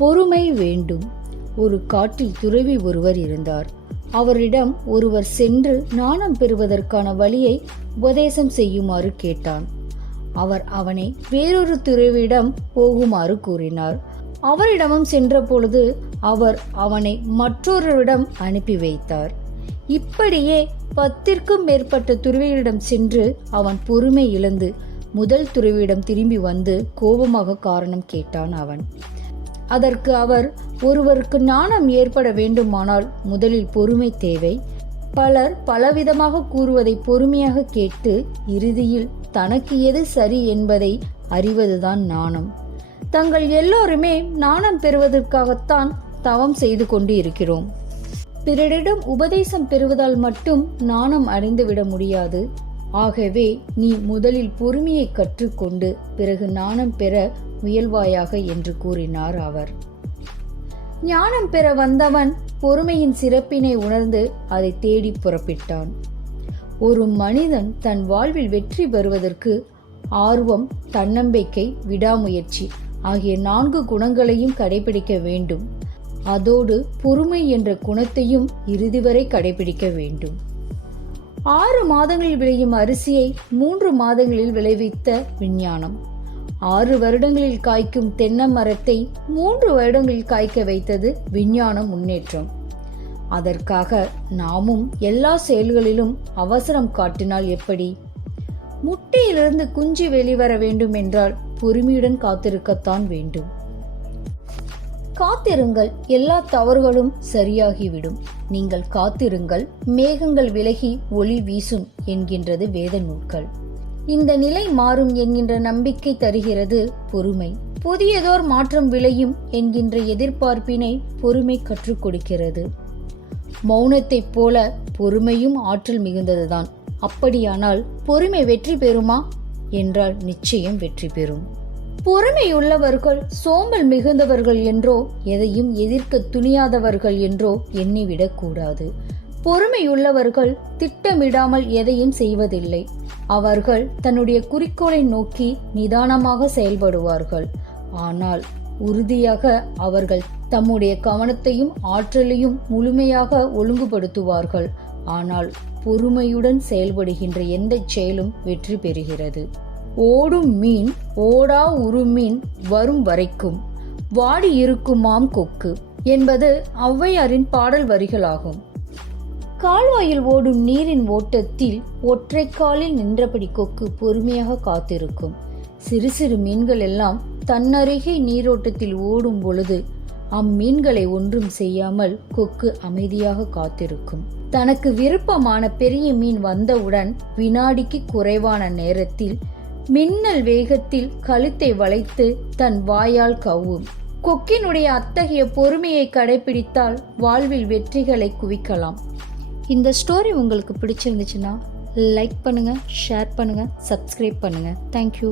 பொறுமை வேண்டும். ஒரு காட்டில் துறவி ஒருவர் இருந்தார். அவரிடம் ஒருவர் சென்று ஞானம் பெறுவதற்கான வழியை உபதேசம் செய்யுமாறு கேட்டான். அவர் அவனை வேறொரு துறவியிடம் போகுமாறு கூறினார். அவரிடமும் சென்ற பொழுது அவர் அவனை மற்றொருவரிடம் அனுப்பி வைத்தார். இப்படியே 10க்கும் மேற்பட்ட துறவிகளிடம் சென்று அவன் பொறுமை இழந்து முதல் துறவியிடம் திரும்பி வந்து கோபமாக காரணம் கேட்டான். அதற்கு அவர், ஒருவருக்கு ஞானம் ஏற்பட வேண்டுமானால் முதலில் பொறுமை தேவை. பலர் பலவிதமாக கூறுவதை பொறுமையாக கேட்டு இறுதியில் தனக்கு எது சரி என்பதை அறிவதுதான் ஞானம். தங்கள் எல்லோருமே ஞானம் பெறுவதற்காகத்தான் தவம் செய்து கொண்டு இருக்கிறோம். பிறரிடம் உபதேசம் பெறுவதால் மட்டும் ஞானம் அடைந்துவிட முடியாது. ஆகவே நீ முதலில் பொறுமையை கற்றுக்கொண்டு பிறகு ஞானம் பெற முயல்வாயாக என்று கூறினார் அவர். ஞானம் பெற வந்தவன் பொறுமையின் சிறப்பினை உணர்ந்து அதை தேடி புறப்பட்டான். ஒரு மனிதன் தன் வாழ்வில் வெற்றி பெறுவதற்கு ஆர்வம், தன்னம்பிக்கை, விடாமுயற்சி ஆகிய 4 குணங்களையும் கடைபிடிக்க வேண்டும். அதோடு பொறுமை என்ற குணத்தையும் இறுதி வரை கடைபிடிக்க வேண்டும். 6 மாதங்களில் விளையும் அரிசியை 3 மாதங்களில் விளைவித்த விஞ்ஞானம், 6 வருடங்களில் காய்க்கும் தென்னை மரத்தை 3 வருடங்களில் காய்க்க வைத்தது விஞ்ஞான முன்னேற்றம். அதற்காக நாமும் எல்லா செயல்களிலும் அவசரம் காட்டினால் எப்படி? முட்டையிலிருந்து குஞ்சு வெளிவர வேண்டும் என்றால் பொறுமையுடன் காத்திருக்கத்தான் வேண்டும். காத்திருங்கள், எல்லா தவறுகளும் சரியாகிவிடும். நீங்கள் காத்திருங்கள், மேகங்கள் விலகி ஒளி வீசும் என்கின்றது வேத நூல்கள். இந்த நிலை மாறும் என்கின்ற நம்பிக்கை தருகிறது பொறுமை. புதியதோர் மாற்றம் விளையும் என்கின்ற எதிர்பார்ப்பினை பொறுமை கற்றுக் கொடுக்கிறது. மௌனத்தைப் போல பொறுமையும் ஆற்றல் மிகுந்ததுதான். அப்படியானால் பொறுமை வெற்றி பெறுமா என்றால் நிச்சயம் வெற்றி பெறும். பொறுமையுள்ளவர்கள் சோம்பல் மிகுந்தவர்கள் என்றோ எதையும் எதிர்க்க துணியாதவர்கள் என்றோ எண்ணிவிடக் கூடாது. பொறுமையுள்ளவர்கள் திட்டமிடாமல் எதையும் செய்வதில்லை. அவர்கள் தன்னுடைய குறிக்கோளை நோக்கி நிதானமாக செயல்படுவார்கள். ஆனால் உறுதியாக அவர்கள் தம்முடைய கவனத்தையும் ஆற்றலையும் முழுமையாக ஒழுங்குபடுத்துவார்கள். ஆனால் பொறுமையுடன் செயல்படுகின்ற எந்த செயலும் வெற்றி பெறுகிறது. ஓடும் மீன் ஓடா உருமீன் வரும் வரைக்கும் வாடி இருக்குமாம் கொக்கு என்பது ஔவையாரின் பாடல் வரிகளாகும். கால்வாயில் ஓடும் நீரின் ஓட்டத்தில் ஒற்றை காலில் நின்றபடி கொக்கு பொறுமையாக காத்திருக்கும். சிறு சிறு மீன்கள் எல்லாம் தன்னருகே நீரோட்டத்தில் ஓடும் பொழுது அம்மீன்களை ஒன்றும் செய்யாமல் கொக்கு அமைதியாக காத்திருக்கும். தனக்கு விருப்பமான பெரிய மீன் வந்தவுடன் வினாடிக்கு குறைவான நேரத்தில் மின்னல் வேகத்தில் கழுத்தை வளைத்து தன் வாயால் கவ்வும். கொக்கினுடைய அத்தகைய பொறுமையை கடைபிடித்தால் வாழ்வில் வெற்றிகளை குவிக்கலாம். இந்த ஸ்டோரி உங்களுக்கு பிடிச்சிருந்துச்சுன்னா லைக் பண்ணுங்க, ஷேர் பண்ணுங்க, சப்ஸ்கிரைப் பண்ணுங்க. தேங்க்யூ.